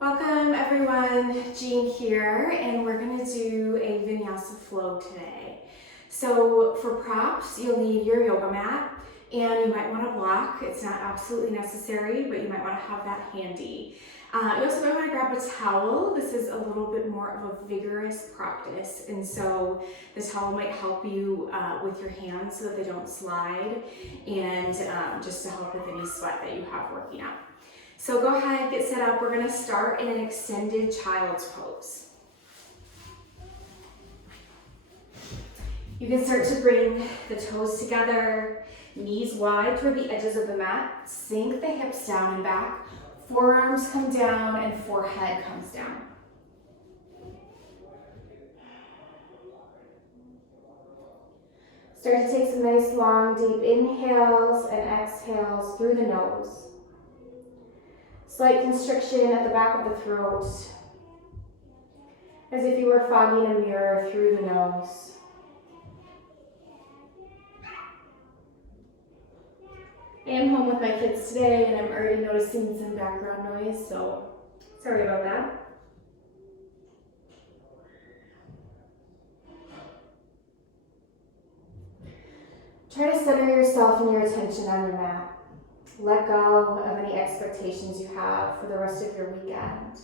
Welcome everyone, Jean here, and we're going to do a Vinyasa Flow today. So for props, you'll need your yoga mat, and you might want a block. It's not absolutely necessary, but you might want to have that handy. You also might want to grab a towel. This is a little bit more of a vigorous practice, and so the towel might help you with your hands so that they don't slide, and just to help with any sweat that you have working out. So go ahead, get set up. We're going to start in an extended child's pose. You can start to bring the toes together, knees wide toward the edges of the mat. Sink the hips down and back. Forearms come down and forehead comes down. Start to take some nice long deep inhales and exhales through the nose. Slight constriction at the back of the throat, as if you were fogging a mirror through the nose. I am home with my kids today and I'm already noticing some background noise, so sorry about that. Try to center yourself and your attention on your mat. Let go of any expectations you have for the rest of your weekend.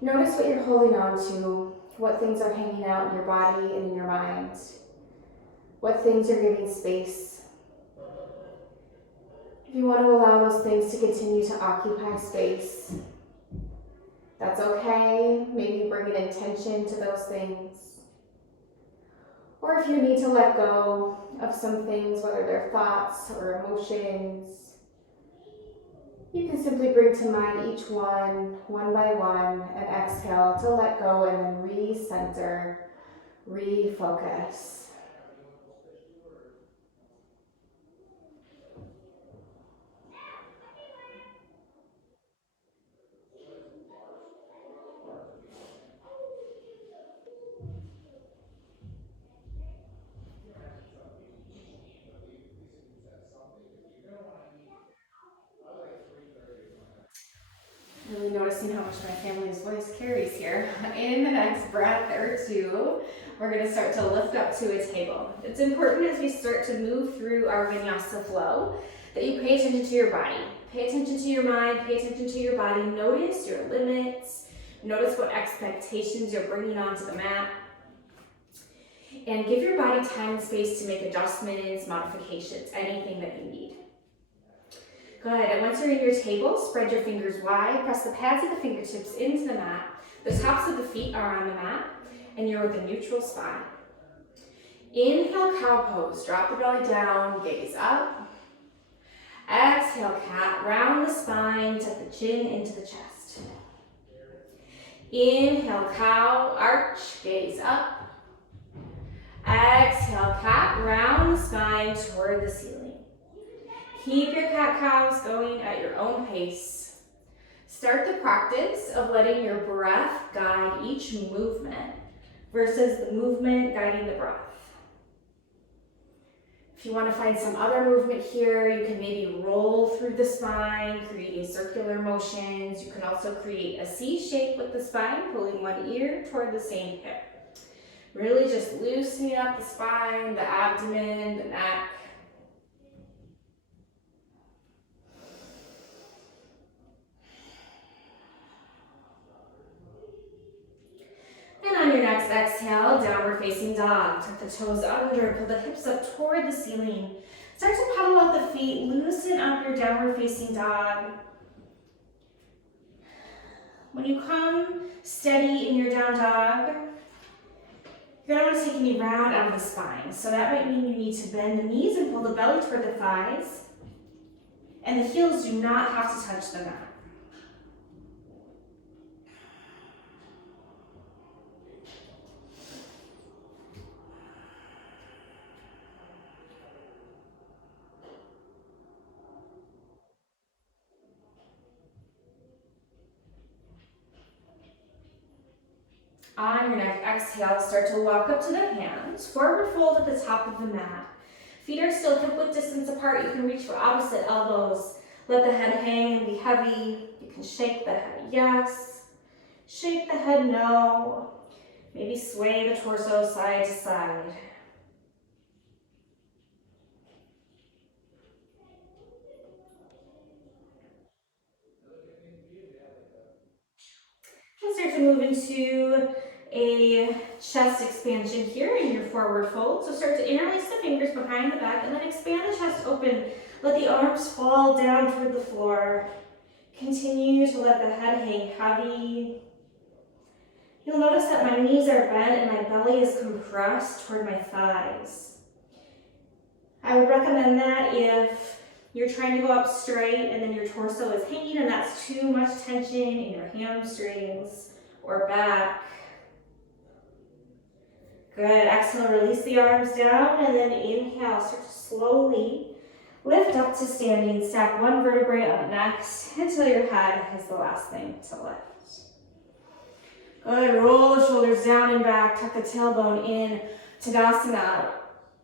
Notice what you're holding on to, what things are hanging out in your body and in your mind, what things are giving space. If you want to allow those things to continue to occupy space, that's okay. Maybe bring an intention to those things. Or if you need to let go of some things, whether they're thoughts or emotions, you can simply bring to mind each one by one, and exhale to let go and then recenter, refocus. Really noticing how much my family's voice carries here. In the next breath or two, we're going to start to lift up to a table. It's important as we start to move through our Vinyasa flow that you pay attention to your body. Pay attention to your mind, pay attention to your body. Notice your limits. Notice what expectations you're bringing onto the mat. And give your body time and space to make adjustments, modifications, anything that you need. Good, and once you're in your table, spread your fingers wide, press the pads of the fingertips into the mat. The tops of the feet are on the mat, and you're with a neutral spine. Inhale, cow pose, drop the belly down, gaze up. Exhale, cat, round the spine, tuck the chin into the chest. Inhale, cow, arch, gaze up. Exhale, cat, round the spine toward the ceiling. Keep your cat-cows going at your own pace. Start the practice of letting your breath guide each movement versus the movement guiding the breath. If you want to find some other movement here, you can maybe roll through the spine, creating circular motions. You can also create a C shape with the spine, pulling one ear toward the same hip. Really just loosening up the spine, the abdomen, the neck. And on your next exhale, downward facing dog. Tuck the toes under, pull the hips up toward the ceiling. Start to pedal out the feet, loosen up your downward facing dog. When you come steady in your down dog, you're gonna want to take a knee round out of the spine. So that might mean you need to bend the knees and pull the belly toward the thighs. And the heels do not have to touch the mat. On your next exhale, start to walk up to the hands. Forward fold at the top of the mat. Feet are still hip width distance apart. You can reach for opposite elbows. Let the head hang and be heavy. You can shake the head yes, shake the head no. Maybe sway the torso side to side. We'll start to move into a chest expansion here in your forward fold. So start to interlace the fingers behind the back and then expand the chest open. Let the arms fall down toward the floor. Continue to let the head hang heavy. You'll notice that my knees are bent and my belly is compressed toward my thighs. I would recommend that if you're trying to go up straight and then your torso is hanging and that's too much tension in your hamstrings or back. Good, exhale, release the arms down and then inhale, start to slowly lift up to standing. Stack one vertebrae up next until your head is the last thing to lift. Good, roll the shoulders down and back, tuck the tailbone in, Tadasana.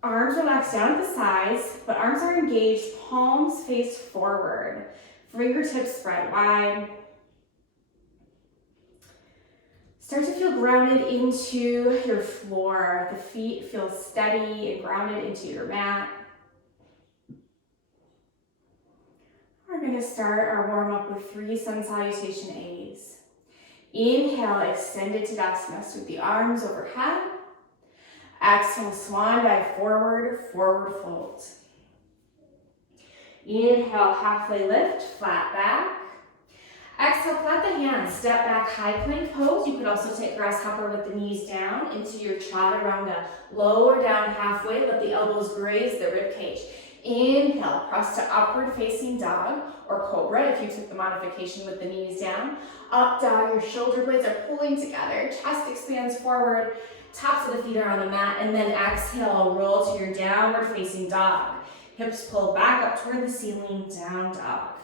Arms relax down at the sides, but arms are engaged, palms face forward. Fingertips spread wide. Start to feel grounded into your floor. The feet feel steady and grounded into your mat. We're going to start our warm-up with 3 sun salutation A's. Inhale, extended Tadasana, sweep the arms overhead. Exhale, swan dive forward, forward fold. Inhale, halfway lift, flat back. Exhale, plant the hands, step back, high plank pose. You could also take grasshopper with the knees down into your chaturanga. Lower down halfway, let the elbows graze the rib cage. Inhale, press to upward facing dog or cobra if you took the modification with the knees down. Up dog, your shoulder blades are pulling together, chest expands forward, tops of the feet are on the mat, and then exhale, roll to your downward facing dog. Hips pull back up toward the ceiling, down dog.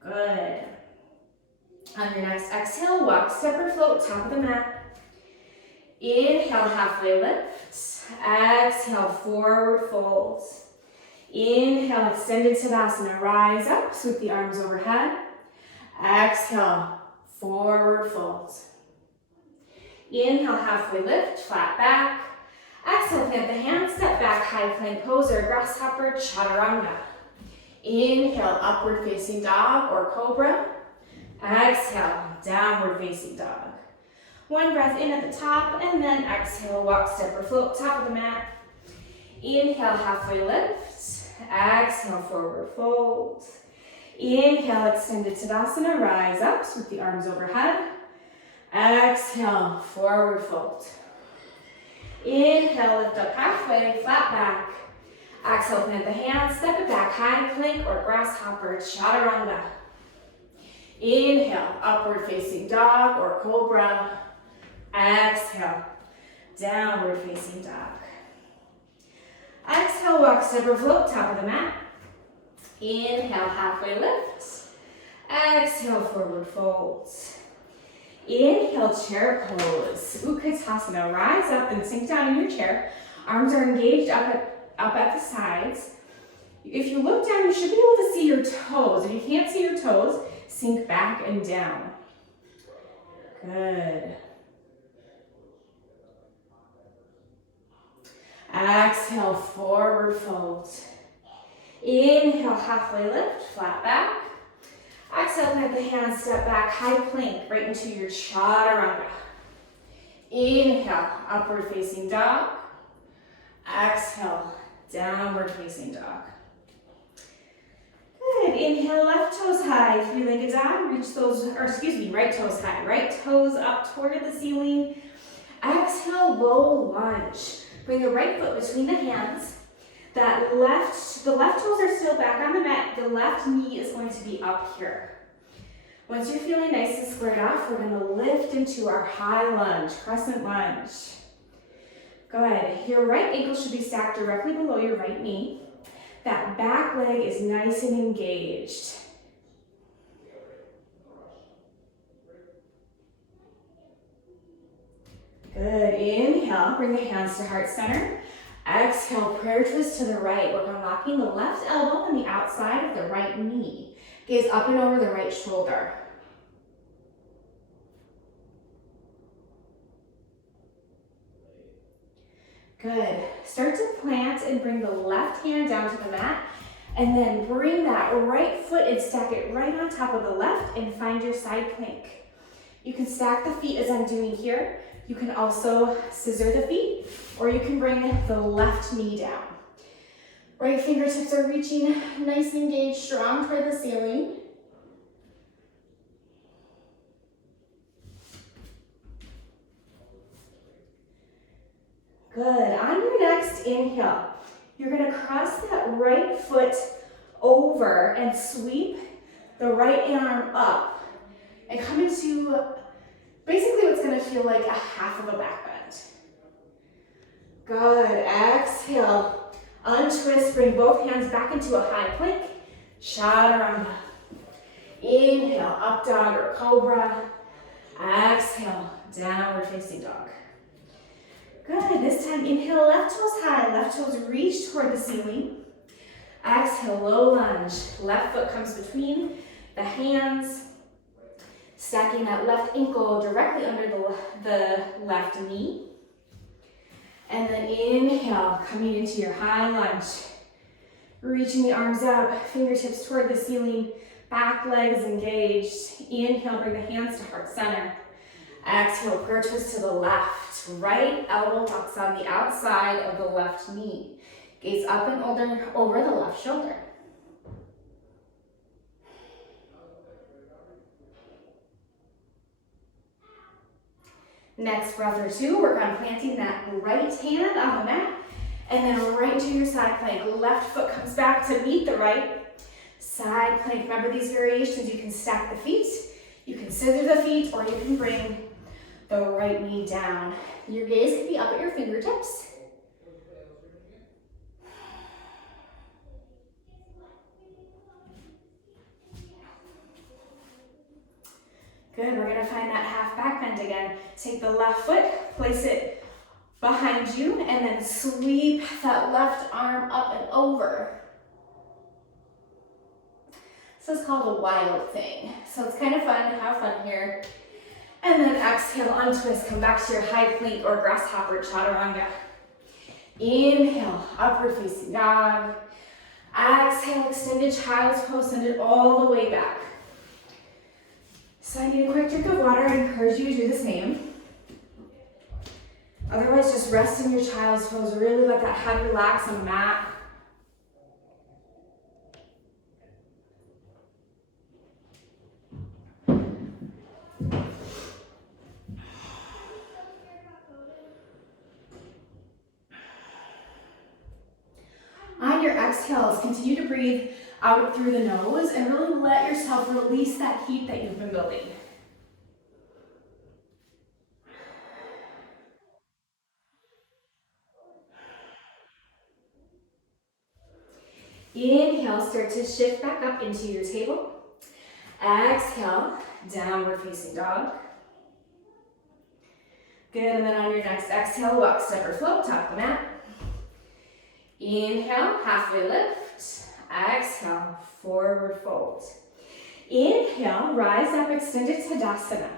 Good. On your next exhale, walk, step or float, top of the mat. Inhale, halfway lift. Exhale, forward fold. Inhale, extended Tadasana, rise up, sweep the arms overhead. Exhale, forward fold. Inhale, halfway lift, flat back. Exhale, plant the hands, step back, high plank pose or grasshopper, chaturanga. Inhale, upward facing dog or cobra. Exhale, downward facing dog. One breath in at the top and then exhale, walk, step or float, top of the mat. Inhale, halfway lift. Exhale, forward fold. Inhale, extended Tadasana, rise up, sweep the arms overhead. Exhale, forward fold. Inhale, lift up halfway, flat back. Exhale, plant the hands, step it back, high plank or grasshopper, chaturanga. Inhale, upward facing dog or cobra. Exhale, downward facing dog. Exhale, walk, step or float, top of the mat. Inhale, halfway lift. Exhale, forward fold. Inhale, chair pose. Utkatasana, rise up and sink down in your chair. Arms are engaged up at the sides. If you look down, you should be able to see your toes. If you can't see your toes, sink back and down. Good. Exhale, forward fold. Inhale, halfway lift, flat back. Exhale, plant the hands, step back, high plank, right into your chaturanga. Inhale, upward facing dog. Exhale, downward facing dog. Good, inhale, left toes high, three-legged dog, right toes high, right toes up toward the ceiling. Exhale, low lunge. Bring the right foot between the hands. The left toes are still back on the mat. The left knee is going to be up here. Once you're feeling nice and squared off, we're going to lift into our high lunge, crescent lunge. Go ahead. Your right ankle should be stacked directly below your right knee. That back leg is nice and engaged. Good. Inhale, bring the hands to heart center. Exhale, prayer twist to the right. We're unlocking the left elbow on the outside of the right knee. Gaze up and over the right shoulder. Good. Start to plant and bring the left hand down to the mat, and then bring that right foot and stack it right on top of the left and find your side plank. You can stack the feet as I'm doing here. You can also scissor the feet, or you can bring the left knee down. Right fingertips are reaching nice and engaged, strong toward the ceiling. Good. On your next inhale, you're going to cross that right foot over and sweep the right arm up and come into basically what's going to feel like a half of a back bend. Good. Exhale. Untwist. Bring both hands back into a high plank. Chaturanga. Inhale. Up dog or cobra. Exhale. Downward facing dog. Good. This time, inhale, left toes high. Left toes reach toward the ceiling. Exhale, low lunge. Left foot comes between the hands. Stacking that left ankle directly under the left knee. And then inhale, coming into your high lunge. Reaching the arms up, fingertips toward the ceiling, back legs engaged. Inhale, bring the hands to heart center. Exhale, prayer twist to the left. Right elbow tucks on the outside of the left knee. Gaze up and over the left shoulder. Next breath or two, work on planting that right hand on the mat and then right into your side plank. Left foot comes back to meet the right. Side plank. Remember these variations, you can stack the feet, you can scissor the feet, or you can bring the right knee down. Your gaze can be up at your fingertips. Good, we're gonna find that half back bend again. Take the left foot, place it behind you, and then sweep that left arm up and over. This is called a wild thing. So it's kind of fun, have fun here. And then exhale, untwist, come back to your high plank or grasshopper chaturanga. Inhale, upward facing dog. Exhale, extended child's pose, send it all the way back. So I need a quick drink of water. I encourage you to do the same. Otherwise, just rest in your child's pose. Really let that head relax on the mat. On your exhales, continue to breathe out through the nose and really let yourself release that heat that you've been building. Inhale, start to shift back up into your table. Exhale, downward facing dog. Good, and then on your next exhale, walk, step, or float, top of the mat. Inhale, halfway lift. Exhale, forward fold. Inhale, rise up, extended Tadasana.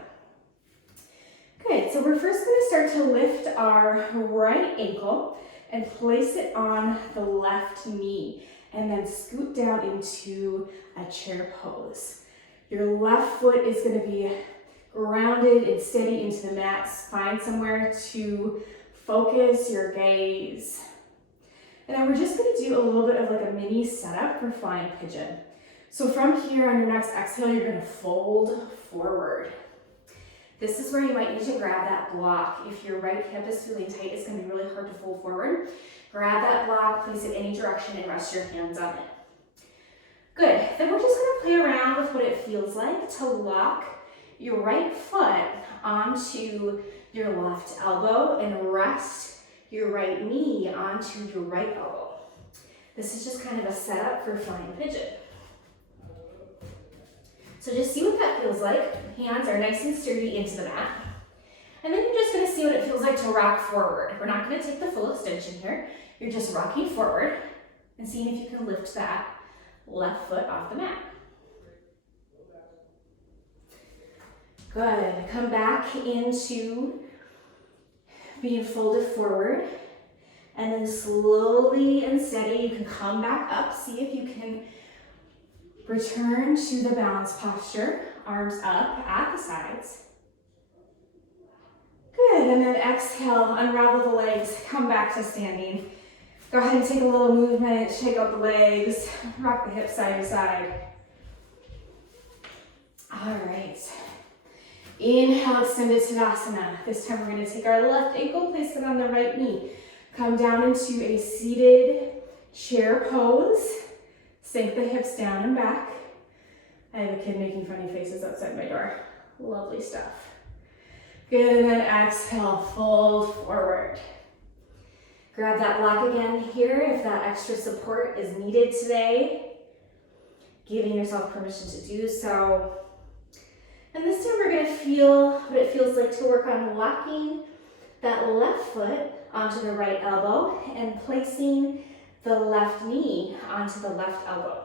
Good, so we're first going to start to lift our right ankle and place it on the left knee, and then scoot down into a chair pose. Your left foot is going to be grounded and steady into the mat. Find somewhere to focus your gaze. And then we're just going to do a little bit of like a mini setup for flying pigeon. So from here on your next exhale, you're going to fold forward. This is where you might need to grab that block. If your right hip is feeling tight, it's going to be really hard to fold forward. Grab that block, place it any direction, and rest your hands on it. Good. Then we're just going to play around with what it feels like to lock your right foot onto your left elbow and rest your right knee onto your right elbow. This is just kind of a setup for flying pigeon. So just see what that feels like. Hands are nice and sturdy into the mat. And then you're just going to see what it feels like to rock forward. We're not going to take the full extension here. You're just rocking forward and seeing if you can lift that left foot off the mat. Good. Come back into being folded forward. And then slowly and steady, you can come back up. See if you can return to the balance posture. Arms up at the sides. Good, and then exhale, unravel the legs, come back to standing. Go ahead and take a little movement, shake out the legs, rock the hips side to side. All right. Inhale, extended Tadasana. This time we're going to take our left ankle, place it on the right knee. Come down into a seated chair pose. Sink the hips down and back. I have a kid making funny faces outside my door. Lovely stuff. Good, and then exhale, fold forward. Grab that block again here if that extra support is needed today. Giving yourself permission to do so. And this time we're gonna feel what it feels like to work on locking that left foot onto the right elbow and placing the left knee onto the left elbow.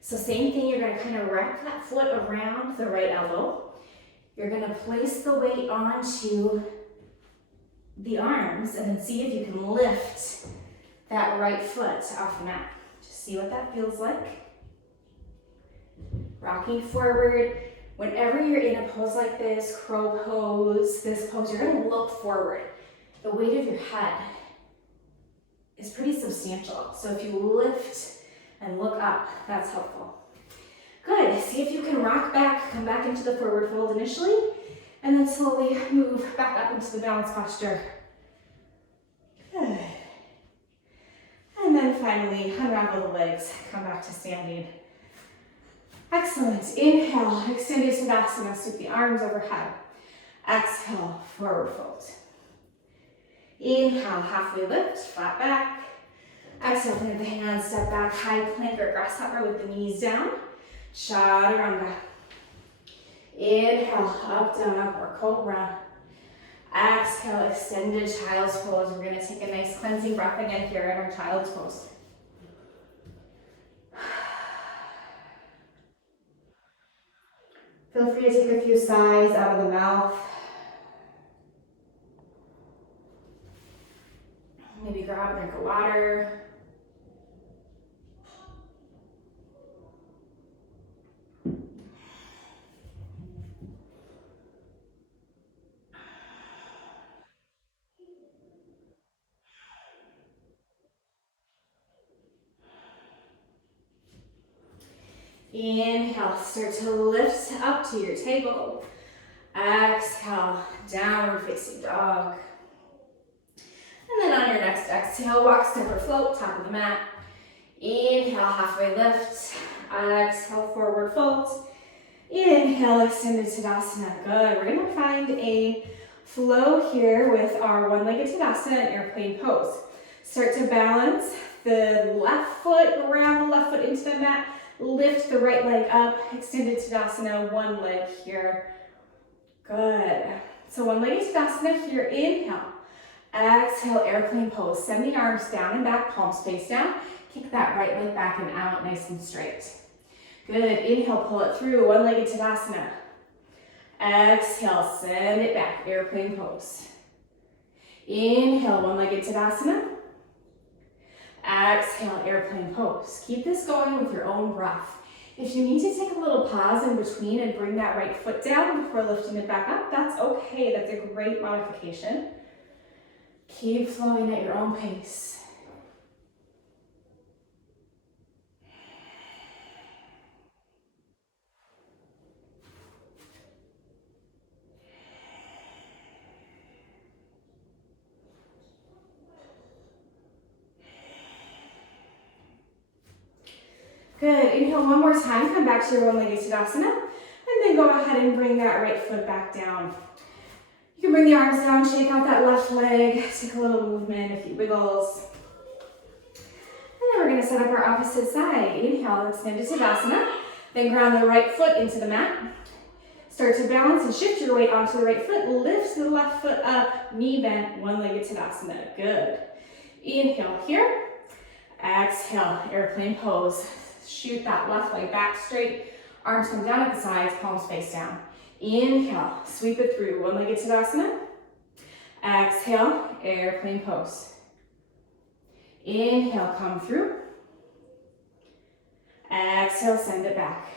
So same thing, you're gonna kind of wrap that foot around the right elbow. You're gonna place the weight onto the arms and then see if you can lift that right foot off the mat. Just see what that feels like. Rocking forward. Whenever you're in a pose like this, crow pose, this pose, you're gonna look forward. The weight of your head is pretty substantial. So if you lift and look up, that's helpful. Good, see if you can rock back, come back into the forward fold initially, and then slowly move back up into the balance posture. Good. And then finally, unravel the legs, come back to standing. Excellent, inhale, extended Tadasana, sweep the arms overhead. Exhale, forward fold. Inhale, halfway lift, flat back. Exhale, plant the hands, step back, high plank or grasshopper with the knees down. Chaturanga. Inhale, up, down, up, or cobra. Exhale, extended child's pose. We're gonna take a nice cleansing breath again here in our child's pose. Feel free to take a few sighs out of the mouth. Maybe grab a drink of water. Inhale, start to lift up to your table. Exhale, downward facing dog. And then on your next exhale, walk, step, or float, top of the mat. Inhale, halfway lift. Exhale, forward fold. Inhale, extended Tadasana. Good. We're going to find a flow here with our one-legged Tadasana and airplane pose. Start to balance the left foot around the left foot into the mat. Lift the right leg up, extended Tadasana, one leg here. Good. So one-legged Tadasana here, inhale. Exhale, airplane pose. Send the arms down and back, palms face down. Kick that right leg back and out, nice and straight. Good, inhale, pull it through, one-legged Tadasana. Exhale, send it back, airplane pose. Inhale, one-legged Tadasana. Exhale, airplane pose. Keep this going with your own breath. If you need to take a little pause in between and bring that right foot down before lifting it back up, that's okay. That's a great modification. Keep flowing at your own pace. Good, inhale one more time, come back to your one-legged Tadasana, and then go ahead and bring that right foot back down. You can bring the arms down, shake out that left leg, take a little movement, a few wiggles. And then we're gonna set up our opposite side. Inhale, extended Tadasana, then ground the right foot into the mat. Start to balance and shift your weight onto the right foot, lift the left foot up, knee bent, one-legged Tadasana, good. Inhale here, exhale, airplane pose. Shoot that left leg back straight, arms come down at the sides, palms face down. Inhale, sweep it through, one-legged Tadasana. Exhale, airplane pose. Inhale, come through. Exhale, send it back.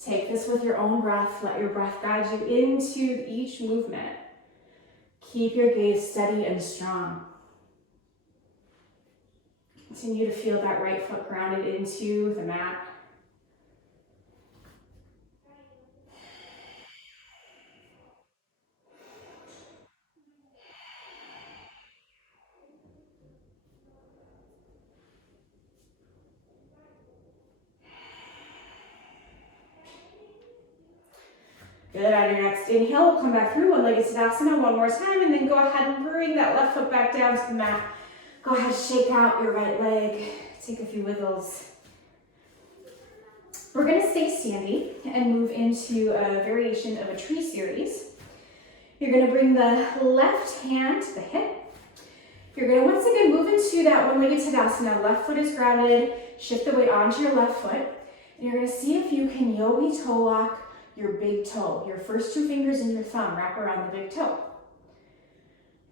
Take this with your own breath. Let your breath guide you into each movement. Keep your gaze steady and strong. Continue to feel that right foot grounded into the mat. Good, on your next inhale, we'll come back through one-legged Tadasana one more time, and then go ahead and bring that left foot back down to the mat. Go ahead, shake out your right leg. Take a few wiggles. We're gonna stay standing and move into a variation of a tree series. You're gonna bring the left hand to the hip. You're gonna once again move into that one-legged Tadasana. Left foot is grounded. Shift the weight onto your left foot. And you're gonna see if you can yogi toe lock your big toe. Your first two fingers and your thumb wrap around the big toe.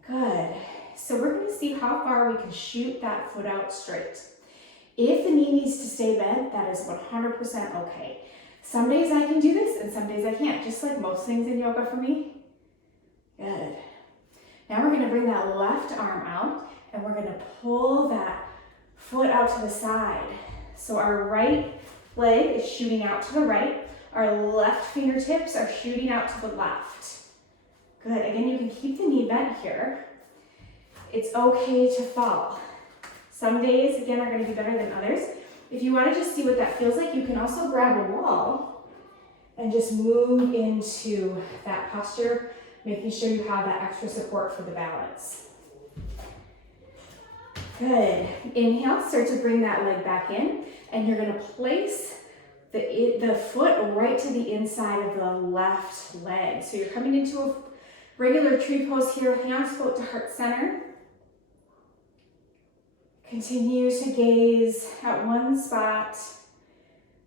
Good. So we're gonna see how far we can shoot that foot out straight. If the knee needs to stay bent, that is 100% okay. Some days I can do this and some days I can't, just like most things in yoga for me. Good. Now we're gonna bring that left arm out and we're gonna pull that foot out to the side. So our right leg is shooting out to the right. Our left fingertips are shooting out to the left. Good, again, you can keep the knee bent here. It's okay to fall. Some days, again, are gonna be better than others. If you wanna just see what that feels like, you can also grab a wall and just move into that posture, making sure you have that extra support for the balance. Good, inhale, start to bring that leg back in, and you're gonna place the foot right to the inside of the left leg. So you're coming into a regular tree pose here, hands float to heart center. Continue to gaze at one spot.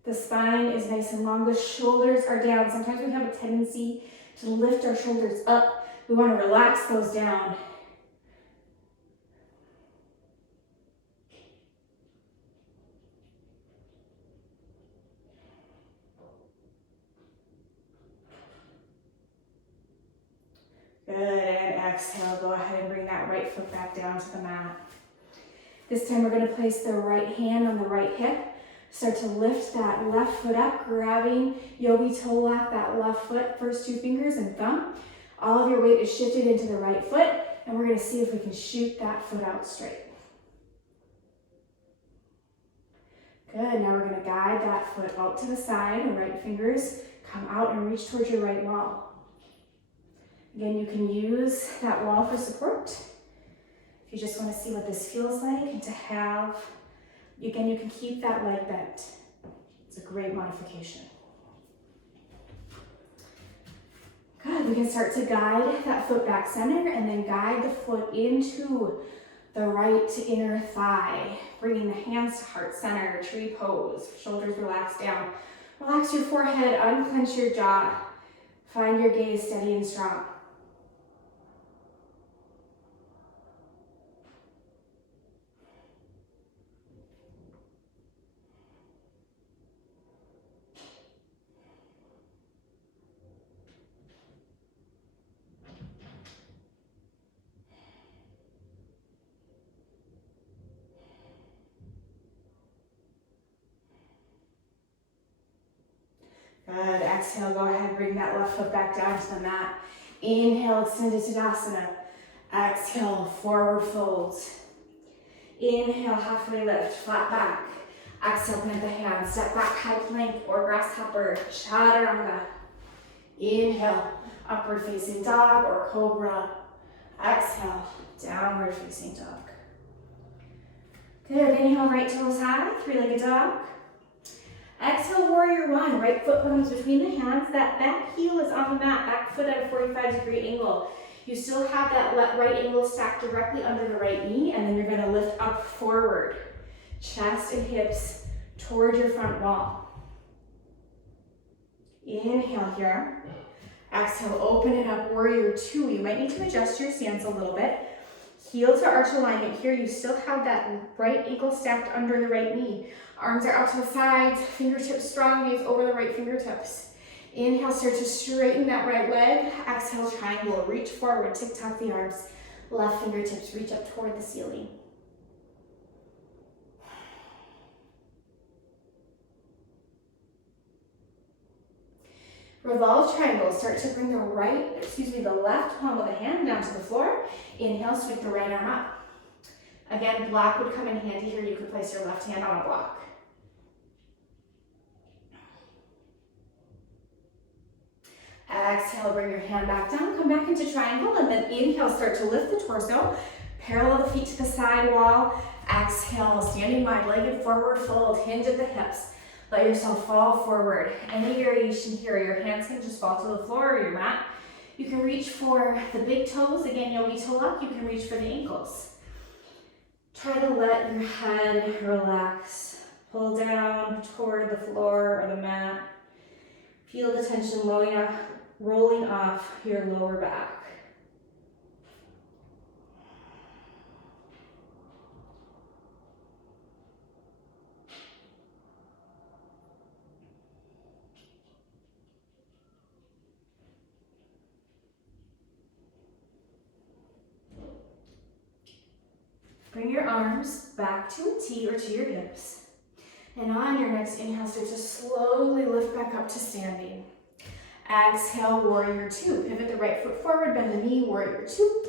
The spine is nice and long, the shoulders are down. Sometimes we have a tendency to lift our shoulders up. We want to relax those down. Good, and exhale, go ahead and bring that right foot back down to the mat. This time we're gonna place the right hand on the right hip. Start to lift that left foot up, grabbing yogi toe lock that left foot, first two fingers and thumb. All of your weight is shifted into the right foot, and we're gonna see if we can shoot that foot out straight. Good, now we're gonna guide that foot out to the side, and right fingers come out and reach towards your right wall. Again, you can use that wall for support. If you just want to see what this feels like and to have, again, you can keep that leg bent. It's a great modification. Good, we can start to guide that foot back center and then guide the foot into the right inner thigh, bringing the hands to heart center, tree pose, shoulders relaxed down. Relax your forehead, unclench your jaw. Find your gaze steady and strong. Good, exhale, go ahead, bring that left foot back down to the mat. Inhale, extended Tadasana. Exhale, forward fold. Inhale, halfway lift, flat back. Exhale, plant the hands, step back, high plank or grasshopper, chaturanga. Inhale, upward facing dog or cobra. Exhale, downward facing dog. Good, inhale, right toes high, three-legged dog. Exhale, warrior one, right foot comes between the hands, that back heel is on the mat, back foot at a 45-degree angle. You still have that right ankle stacked directly under the right knee, and then you're gonna lift up forward. Chest and hips toward your front wall. Inhale here. Exhale, open it up, warrior two. You might need to adjust your stance a little bit. Heel to arch alignment here. You still have that right ankle stacked under the right knee. Arms are out to the sides, fingertips strong, gaze over the right fingertips. Inhale, start to straighten that right leg. Exhale, triangle, reach forward, tick-tock the arms. Left fingertips reach up toward the ceiling. Revolve triangle. Start to bring the left palm of the hand down to the floor. Inhale, sweep the right arm up. Again, block would come in handy here. You could place your left hand on a block. Exhale, bring your hand back down, come back into triangle, and then inhale, start to lift the torso. Parallel the feet to the side wall. Exhale, standing wide-legged forward fold, hinge at the hips. Let yourself fall forward. Any variation here, your hands can just fall to the floor or your mat. You can reach for the big toes. Again, yogi toe up. You can reach for the ankles. Try to let your head relax. Pull down toward the floor or the mat. Feel the tension rolling off your lower back. Bring your arms back to a T or to your hips. And on your next inhale, start to slowly lift back up to standing. Exhale, warrior two. Pivot the right foot forward, bend the knee, warrior two.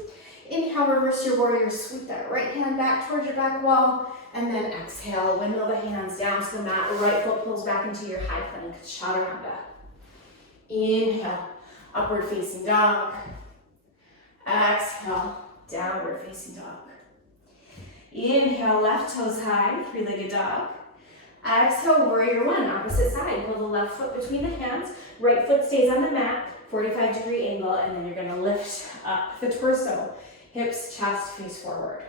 Inhale, reverse your warrior, sweep that right hand back towards your back wall. And then exhale, windmill the hands down to the mat. Right foot pulls back into your high plank, chaturanga. Inhale, upward facing dog. Exhale, downward facing dog. Inhale, left toes high, three-legged dog. Exhale, warrior one, opposite side. Pull the left foot between the hands. Right foot stays on the mat, 45-degree angle, and then you're gonna lift up the torso. Hips, chest, face forward.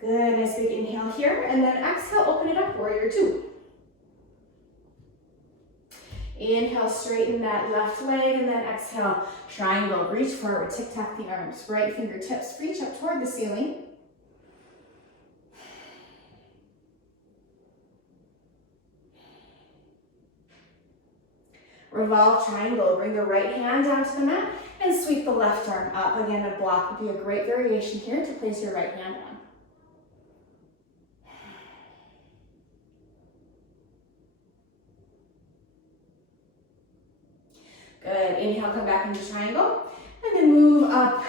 Good, nice big inhale here. And then exhale, open it up, warrior two. Inhale, straighten that left leg, and then exhale, triangle, reach forward, tic-tac the arms. Right fingertips reach up toward the ceiling. Revolve triangle, bring the right hand down to the mat and sweep the left arm up. Again, a block would be a great variation here to place your right hand on. Good, inhale, come back into triangle, and then move up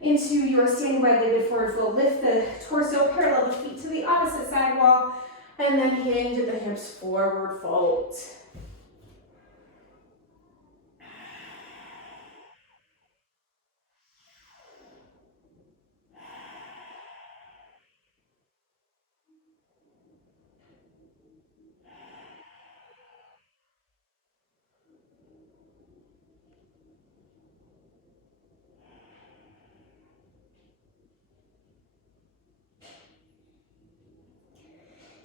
into your standing wide-legged forward fold. Lift the torso, parallel the feet to the opposite side wall, and then hinge at the hips, forward fold.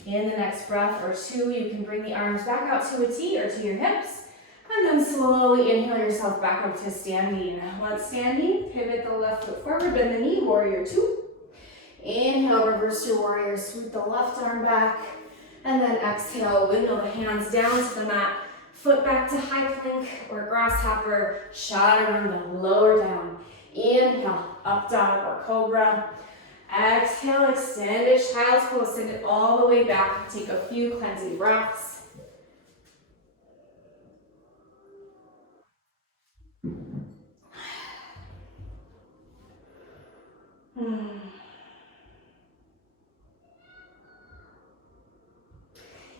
In the next breath or two, you can bring the arms back out to a T or to your hips, and then slowly inhale yourself back up to standing. Once standing, pivot the left foot forward, bend the knee, warrior two. Inhale, reverse your warrior, sweep the left arm back, and then exhale, windmill the hands down to the mat, foot back to high plank or grasshopper, chaturanga, lower down. Inhale, up dog or cobra. Exhale, extended child's pose, send it all the way back. Take a few cleansing breaths.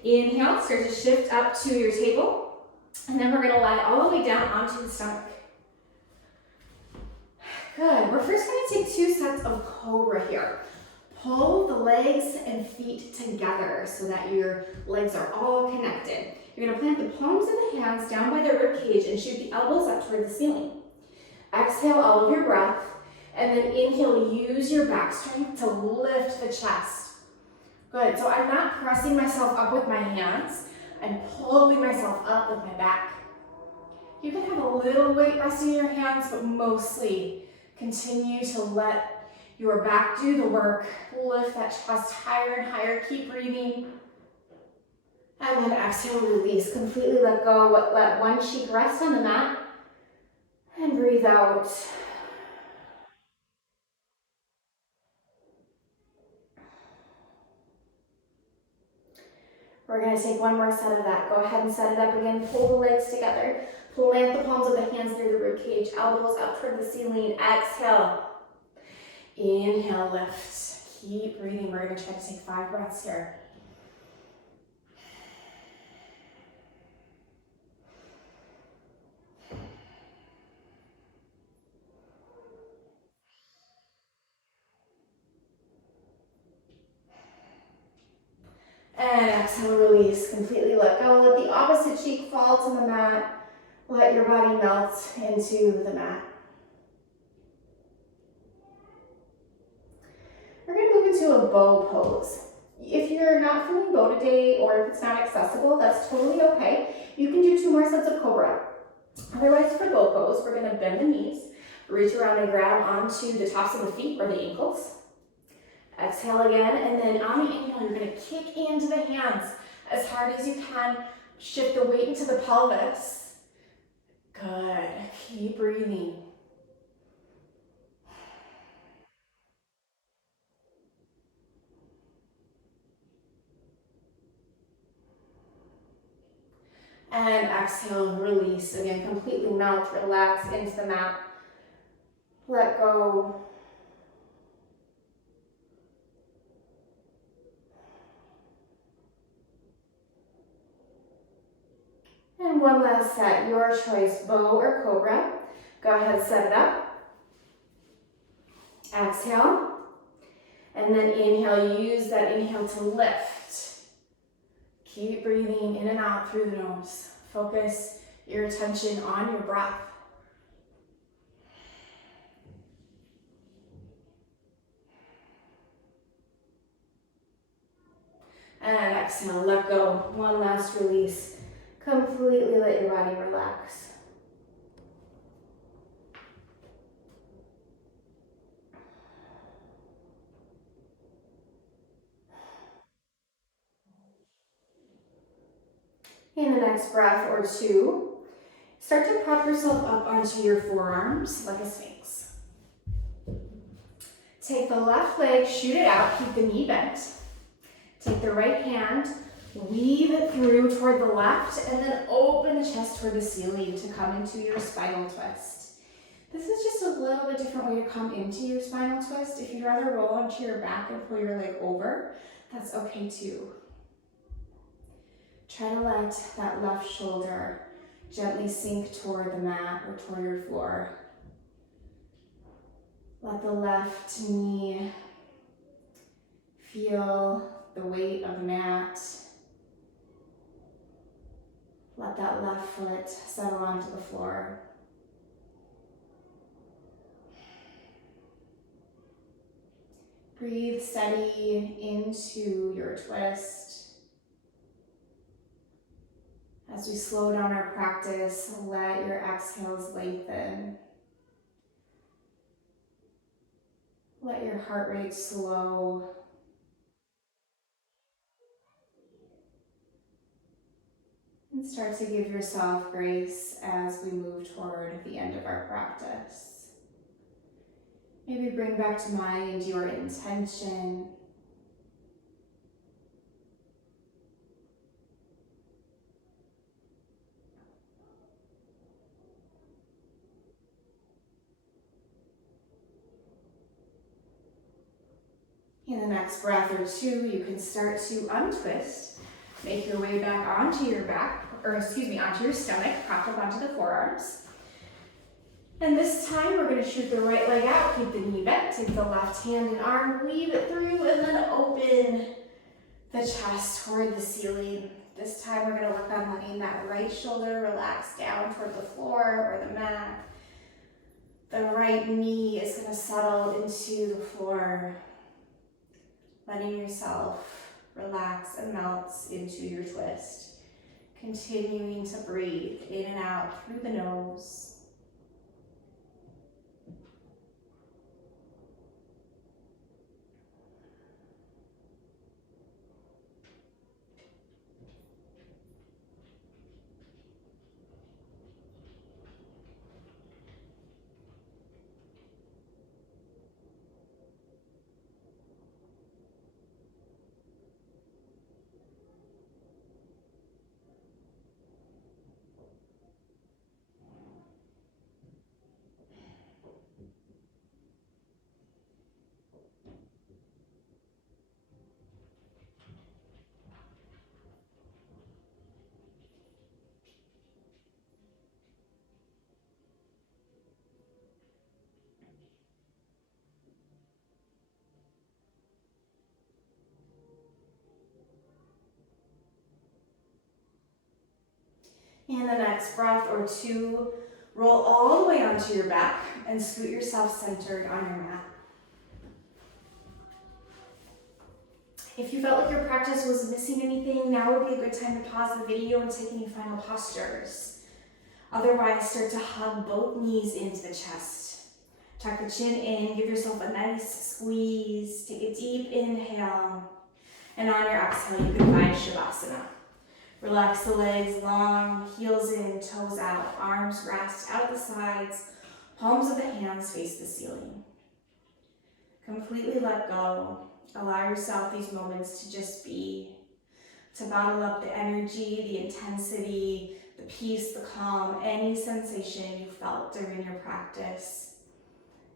Inhale, start to shift up to your table, and then we're gonna lie all the way down onto the stomach. Good, we're first gonna take 2 sets of cobra here. Pull the legs and feet together so that your legs are all connected. You're gonna plant the palms of the hands down by the rib cage and shoot the elbows up toward the ceiling. Exhale all of your breath, and then inhale, use your back strength to lift the chest. Good, so I'm not pressing myself up with my hands. I'm pulling myself up of my back. You can have a little weight resting in your hands, but mostly continue to let your back do the work. Lift that chest higher and higher. Keep breathing. And then exhale, release. Completely let go. Let one cheek rest on the mat. And breathe out. We're going to take one more set of that. Go ahead and set it up again. Pull the legs together. Plant the palms of the hands near the rib cage. Elbows up toward the ceiling. Exhale. Inhale, lift. Keep breathing. We're going to try to take 5 breaths here. And exhale, release. Completely let go. Let the opposite cheek fall to the mat. Let your body melt into the mat. We're going to move into a bow pose. If you're not feeling bow today, or if it's not accessible, that's totally okay. You can do 2 more sets of cobra. Otherwise, for bow pose, we're going to bend the knees, reach around and grab onto the tops of the feet or the ankles. Exhale again, and then on the inhale, you're going to kick into the hands as hard as you can. Shift the weight into the pelvis. Good. Keep breathing. And exhale, release. Again, completely melt, relax into the mat. Let go. And one last set, your choice, bow or cobra. Go ahead, set it up. Exhale. And then inhale, use that inhale to lift. Keep breathing in and out through the nose. Focus your attention on your breath. And exhale, let go. One last release. Completely let your body relax. In the next breath or 2, start to prop yourself up onto your forearms like a sphinx. Take the left leg, shoot it out, keep the knee bent. Take the right hand, weave it through toward the left, and then open the chest toward the ceiling to come into your spinal twist. This is just a little bit different way to come into your spinal twist. If you'd rather roll onto your back and pull your leg over, that's okay too. Try to let that left shoulder gently sink toward the mat or toward your floor. Let the left knee feel the weight of the mat. Let that left foot settle onto the floor. Breathe steady into your twist. As we slow down our practice, let your exhales lengthen. Let your heart rate slow. And start to give yourself grace as we move toward the end of our practice. Maybe bring back to mind your intention. In the next breath or 2, you can start to untwist. Make your way back onto your back, onto your stomach, propped up onto the forearms. And this time we're going to shoot the right leg out, keep the knee bent, take the left hand and arm, weave it through, and then open the chest toward the ceiling. This time we're going to work on letting that right shoulder relax down toward the floor or the mat. The right knee is going to settle into the floor, letting yourself relax and melt into your twist. Continuing to breathe in and out through the nose. And the next breath or two, roll all the way onto your back and scoot yourself centered on your mat. If you felt like your practice was missing anything, now would be a good time to pause the video and take any final postures. Otherwise, start to hug both knees into the chest. Tuck the chin in, give yourself a nice squeeze, take a deep inhale, and on your exhale, you can find Shavasana. Relax the legs long, heels in, toes out, arms rest out at the sides, palms of the hands face the ceiling. Completely let go. Allow yourself these moments to just be, to bottle up the energy, the intensity, the peace, the calm, any sensation you felt during your practice,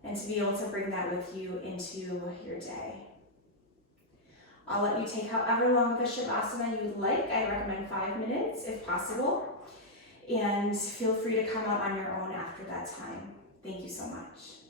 and to be able to bring that with you into your day. I'll let you take however long of a Shavasana you would like. I recommend 5 minutes if possible. And feel free to come out on your own after that time. Thank you so much.